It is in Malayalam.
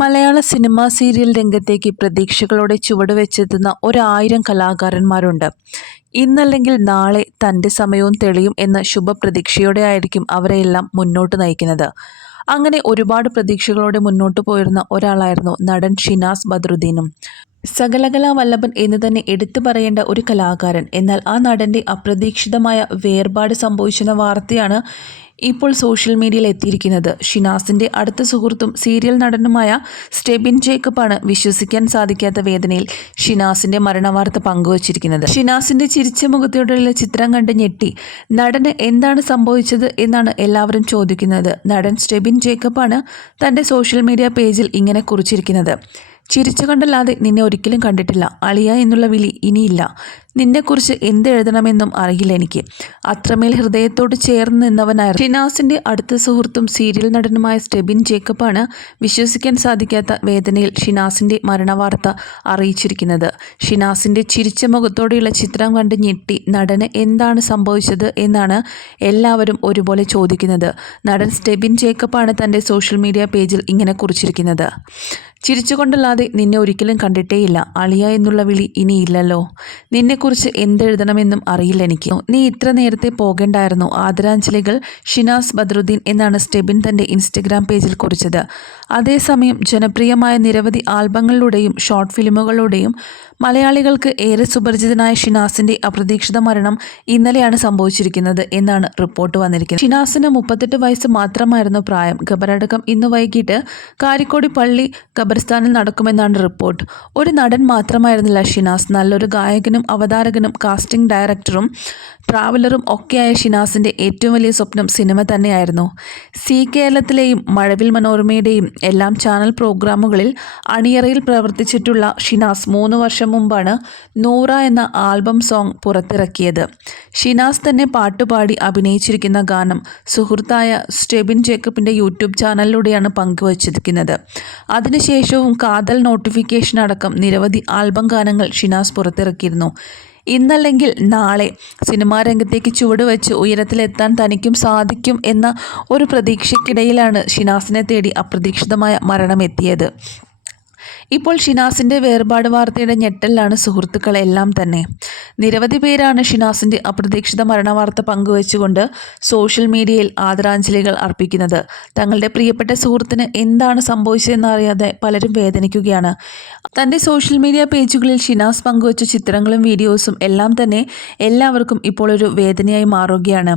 മലയാള സിനിമാ സീരിയൽ രംഗത്തേക്ക് പ്രതീക്ഷകളോടെ ചുവടുവെച്ചെത്തുന്ന ഒരായിരം കലാകാരന്മാരുണ്ട്. ഇന്നല്ലെങ്കിൽ നാളെ തന്റെ സമയവും തെളിയും എന്ന ശുഭപ്രതീക്ഷയോടെ ആയിരിക്കും അവരെയെല്ലാം മുന്നോട്ട് നയിക്കുന്നത്. അങ്ങനെ ഒരുപാട് പ്രതീക്ഷകളോടെ മുന്നോട്ട് പോയിരുന്ന ഒരാളായിരുന്നു നടൻ ഷിനാസ് ബദ്രുദ്ദീനും സകലകലാ വല്ലഭൻ എന്ന് തന്നെ എടുത്തു പറയേണ്ട ഒരു കലാകാരൻ. എന്നാൽ ആ നടന്റെ അപ്രതീക്ഷിതമായ വേർപാട് സംഭവിച്ചെന്ന വാർത്തയാണ് ഇപ്പോൾ സോഷ്യൽ മീഡിയയിൽ എത്തിയിരിക്കുന്നത്. ഷിനാസിന്റെ അടുത്ത സുഹൃത്തും സീരിയൽ നടനുമായ സ്റ്റെബിൻ ജേക്കബാണ് വിശ്വസിക്കാൻ സാധിക്കാത്ത വേദനയിൽ ഷിനാസിന്റെ മരണവാർത്ത പങ്കുവച്ചിരിക്കുന്നത്. ഷിനാസിന്റെ ചിരിച്ച മുഖത്തോടുള്ള ചിത്രം കണ്ട് ഞെട്ടി. നടന് എന്താണ് സംഭവിച്ചത് എന്നാണ് എല്ലാവരും ചോദിക്കുന്നത്. നടൻ സ്റ്റെബിൻ ജേക്കബാണ് തന്റെ സോഷ്യൽ മീഡിയ പേജിൽ ഇങ്ങനെ കുറിച്ചിരിക്കുന്നത്. ചിരിച്ചു കണ്ടല്ലാതെ നിന്നെ ഒരിക്കലും കണ്ടിട്ടില്ല. അളിയ എന്നുള്ള വിളി ഇനിയില്ല. നിന്നെക്കുറിച്ച് എന്തെഴുതണമെന്നും അറിയില്ല എനിക്ക്. അത്രമേൽ ഹൃദയത്തോട് ചേർന്ന് നിന്നവനായിരുന്നു ഷിനാസിന്റെ അടുത്ത സുഹൃത്തും സീരിയൽ നടനുമായ സ്റ്റെബിൻ ജേക്കബാണ് വിശ്വസിക്കാൻ സാധിക്കാത്ത വേദനയിൽ ഷിനാസിന്റെ മരണവാർത്ത അറിയിച്ചിരിക്കുന്നത്. ഷിനാസിന്റെ ചിരിച്ച മുഖത്തോടെയുള്ള ചിത്രം കണ്ട് ഞെട്ടി നടന് എന്താണ് സംഭവിച്ചത്? എന്നാണ് എല്ലാവരും ഒരുപോലെ ചോദിക്കുന്നത്. നടൻ സ്റ്റെബിൻ ജേക്കബാണ് തന്റെ സോഷ്യൽ മീഡിയ പേജിൽ ഇങ്ങനെ കുറിച്ചിരിക്കുന്നത്. ചിരിച്ചുകൊണ്ടല്ലാതെ നിന്നെ ഒരിക്കലും കണ്ടിട്ടേയില്ല. അളിയ എന്നുള്ള വിളി ഇനിയില്ലല്ലോ. നിന്നെക്കുറിച്ച് എന്തെഴുതണമെന്നും അറിയില്ല എനിക്ക്. നീ ഇത്ര നേരത്തെ പോകേണ്ടായിരുന്നു. ആദരാഞ്ജലികൾ ഷിനാസ് ബദ്രുദ്ദീൻ എന്നാണ് സ്റ്റെബിൻ തന്റെ ഇൻസ്റ്റഗ്രാം പേജിൽ കുറിച്ചത്. അതേസമയം ജനപ്രിയമായ നിരവധി ആൽബങ്ങളിലൂടെയും ഷോർട്ട് ഫിലിമുകളിലൂടെയും മലയാളികൾക്ക് ഏറെ സുപരിചിതനായ ഷിനാസിന്റെ അപ്രതീക്ഷിത മരണം ഇന്നലെയാണ് സംഭവിച്ചിരിക്കുന്നത് എന്നാണ് റിപ്പോർട്ട് വന്നിരിക്കുന്നത്. ഷിനാസിന് മുപ്പത്തെട്ട് വയസ്സ് മാത്രമായിരുന്നു പ്രായം. ഖബറടക്കം ഇന്ന് വൈകിട്ട് കാരിക്കോടി പള്ളി ഖബർസ്ഥാനിൽ നടക്കുമെന്നാണ് റിപ്പോർട്ട്. ഒരു നടൻ മാത്രമായിരുന്നില്ല ഷിനാസ്. നല്ലൊരു ഗായകനും അവതാരകനും കാസ്റ്റിംഗ് ഡയറക്ടറും ട്രാവലറും ഒക്കെയായ ഷിനാസിന്റെ ഏറ്റവും വലിയ സ്വപ്നം സിനിമ തന്നെയായിരുന്നു. സി കേരളത്തിലെയും മഴവിൽ മനോരമയുടെയും എല്ലാം ചാനൽ പ്രോഗ്രാമുകളിൽ അണിയറയിൽ പ്രവർത്തിച്ചിട്ടുള്ള ഷിനാസ് മൂന്ന് വർഷം മുമ്പാണ് നൂറ എന്ന ആൽബം സോങ് പുറത്തിറക്കിയത്. ഷിനാസ് തന്നെ പാട്ടുപാടി അഭിനയിച്ചിരിക്കുന്ന ഗാനം സുഹൃത്തായ സ്റ്റെബിൻ ജേക്കബിന്റെ യൂട്യൂബ് ചാനലിലൂടെയാണ് പങ്കുവച്ചിരിക്കുന്നത്. അതിനുശേഷവും കാതൽ നോട്ടിഫിക്കേഷൻ അടക്കം നിരവധി ആൽബം ഗാനങ്ങൾ ഷിനാസ് പുറത്തിറക്കിയിരുന്നു. ഇന്നല്ലെങ്കിൽ നാളെ. സിനിമാ രംഗത്തേക്ക് ചുവടുവെച്ച് ഉയരത്തിലെത്താൻ തനിക്കും സാധിക്കും എന്ന ഒരു പ്രതീക്ഷയ്ക്കിടയിലാണ് ഷിനാസിനെ തേടി അപ്രതീക്ഷിതമായ മരണമെത്തിയത്. ഇപ്പോൾ ഷിനാസിന്റെ വേർപാട് വാർത്തയുടെ ഞെട്ടലിലാണ് സുഹൃത്തുക്കളെല്ലാം തന്നെ. നിരവധി പേരാണ് ഷിനാസിന്റെ അപ്രതീക്ഷിത മരണവാർത്ത പങ്കുവച്ചുകൊണ്ട് സോഷ്യൽ മീഡിയയിൽ ആദരാഞ്ജലികൾ അർപ്പിക്കുന്നത്. തങ്ങളുടെ പ്രിയപ്പെട്ട സുഹൃത്തിന് എന്താണ് സംഭവിച്ചതെന്നറിയാതെ പലരും വേദനിക്കുകയാണ്. തന്റെ സോഷ്യൽ മീഡിയ പേജുകളിൽ ഷിനാസ് പങ്കുവച്ച ചിത്രങ്ങളും വീഡിയോസും എല്ലാം തന്നെ എല്ലാവർക്കും ഇപ്പോൾ ഒരു വേദനയായി മാറുകയാണ്.